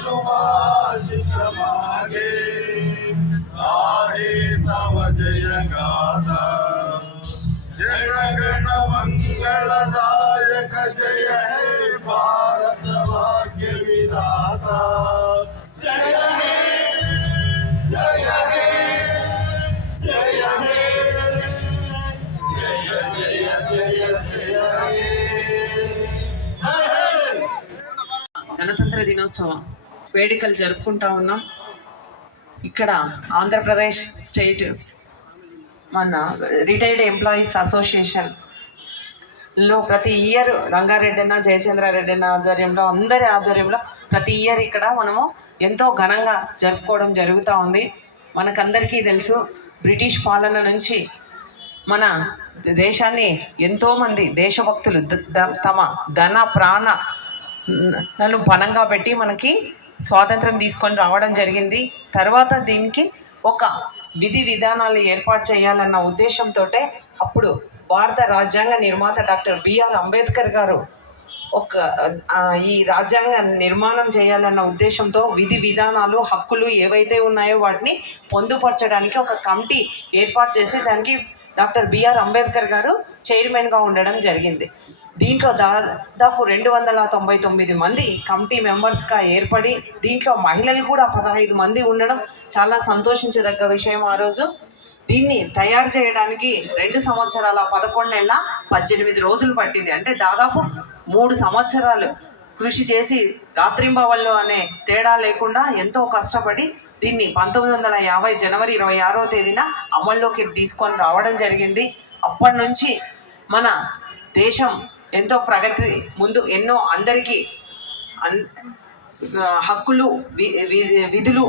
शुभाशिष मागे आहे जय गाथा जय गण जय గణతంత్ర దినోత్సవం వేడుకలు జరుపుకుంటా ఉన్నాం. ఇక్కడ ఆంధ్రప్రదేశ్ స్టేట్ మన రిటైర్డ్ ఎంప్లాయీస్ అసోసియేషన్లో ప్రతి ఇయర్ రంగారెడ్డి అన్న జయచంద్రారెడ్డి అన్న ఆధ్వర్యంలో అందరి ఆధ్వర్యంలో ప్రతి ఇయర్ ఇక్కడ మనము ఎంతో ఘనంగా జరుపుకోవడం జరుగుతూ ఉంది. మనకందరికీ తెలుసు బ్రిటిష్ పాలన నుంచి మన దేశాన్ని ఎంతోమంది దేశభక్తులు తమ ధన ప్రాణ నన్ను పణంగా పెట్టి మనకి స్వాతంత్రం తీసుకొని రావడం జరిగింది. తర్వాత దీనికి ఒక విధి విధానాలు ఏర్పాటు చేయాలన్న ఉద్దేశంతో అప్పుడు భారత రాజ్యాంగ నిర్మాత డాక్టర్ బిఆర్ అంబేద్కర్ గారు ఒక ఈ రాజ్యాంగ నిర్మాణం చేయాలన్న ఉద్దేశంతో విధి విధానాలు హక్కులు ఏవైతే ఉన్నాయో వాటిని పొందుపరచడానికి ఒక కమిటీ ఏర్పాటు చేసి దానికి డాక్టర్ బిఆర్ అంబేద్కర్ గారు చైర్మన్గా ఉండడం జరిగింది. దీంట్లో దాదాపు రెండు వందల తొంభై తొమ్మిది మంది కమిటీ మెంబర్స్గా ఏర్పడి దీంట్లో మహిళలు కూడా పదహైదు మంది ఉండడం చాలా సంతోషించదగ్గ విషయం ఆ రోజు. దీన్ని తయారు చేయడానికి రెండు సంవత్సరాల పదకొండు నెల పద్దెనిమిది రోజులు పట్టింది. అంటే దాదాపు మూడు సంవత్సరాలు కృషి చేసి రాత్రింబవళ్ళు అనే తేడా లేకుండా ఎంతో కష్టపడి దీన్ని పంతొమ్మిది వందల యాభై జనవరి ఇరవై ఆరో తేదీన అమల్లోకి తీసుకొని రావడం జరిగింది. అప్పటి నుంచి మన దేశం ఎంతో ప్రగతి ముందు ఎన్నో అందరికీ అన్ హక్కులు విధులు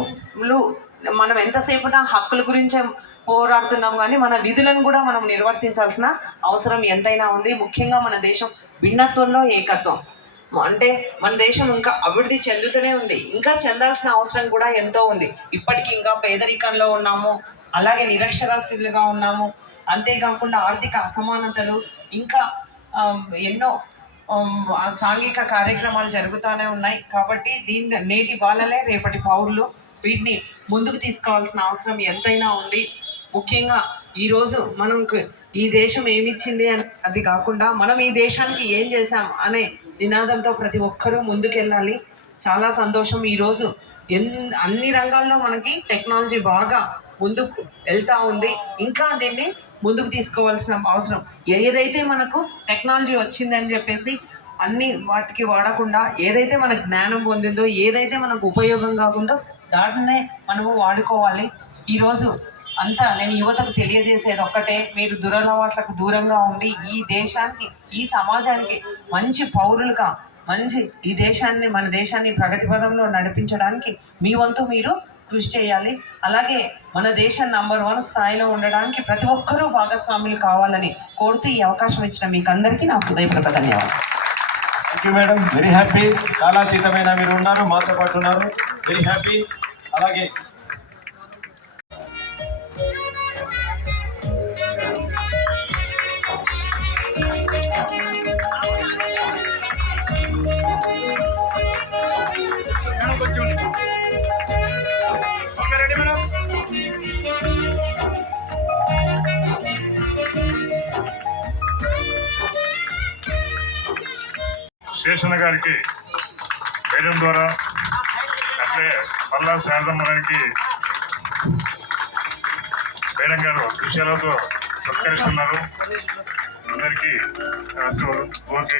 మనం ఎంతసేపున హక్కుల గురించే పోరాడుతున్నాం కానీ మన విధులను కూడా మనం నిర్వర్తించాల్సిన అవసరం ఎంతైనా ఉంది. ముఖ్యంగా మన దేశం భిన్నత్వంలో ఏకత్వం. అంటే మన దేశం ఇంకా అభివృద్ధి చెందుతూనే ఉంది. ఇంకా చెందాల్సిన అవసరం కూడా ఎంతో ఉంది. ఇప్పటికి ఇంకా పేదరికంలో ఉన్నాము. అలాగే నిరక్షరాస్యులుగా ఉన్నాము. అంతేకాకుండా ఆర్థిక అసమానతలు ఇంకా ఎన్నో సాంఘిక కార్యక్రమాలు జరుగుతూనే ఉన్నాయి. కాబట్టి దీన్ని నేటి వాళ్ళలే రేపటి పౌరులు వీటిని ముందుకు తీసుకోవాల్సిన అవసరం ఎంతైనా ఉంది. ముఖ్యంగా ఈరోజు మనం ఈ దేశం ఏమిచ్చింది అని అది కాకుండా మనం ఈ దేశానికి ఏం చేశాం అనే నినాదంతో ప్రతి ఒక్కరూ ముందుకెళ్ళాలి. చాలా సంతోషం ఈరోజు ఎన్ అన్ని రంగాల్లో మనకి టెక్నాలజీ బాగా ముందుకు వెళ్తా ఉంది. ఇంకా దీన్ని ముందుకు తీసుకోవాల్సిన అవసరం. ఏదైతే మనకు టెక్నాలజీ వచ్చిందని చెప్పేసి అన్ని వాటికి వాడకుండా ఏదైతే మనకు జ్ఞానం పొందిందో ఏదైతే మనకు ఉపయోగంగా ఉందో దాటినే మనము వాడుకోవాలి. ఈరోజు అంతా నేను యువతకు తెలియజేసేది ఒక్కటే మీరు దురలవాట్లకు దూరంగా ఉండి ఈ దేశానికి ఈ సమాజానికి మంచి పౌరులుగా మంచి ఈ దేశాన్ని మన దేశాన్ని ప్రగతి పదంలో నడిపించడానికి మీ వంతు మీరు కృషి చేయాలి. అలాగే మన దేశం నంబర్ వన్ స్థాయిలో ఉండడానికి ప్రతి ఒక్కరూ భాగస్వాములు కావాలని కోరుతూ ఈ అవకాశం ఇచ్చిన మీకు అందరికీ నా హృదయపూర్వక ధన్యవాదాలు. Thank you madam very happy కాలాతీతమైన మీరు ఉన్నారు మాతో పాటు ఉన్నారు. వెరీ హ్యాపీ అలాగే శేషన్న గారికి వేయడం ద్వారా అట్లే మల్లా శారదమ్మ గారికి మేడం గారు దృశ్యాలతో సత్కరిస్తున్నారు. అందరికీ ఆశీర్వాదం ఓకే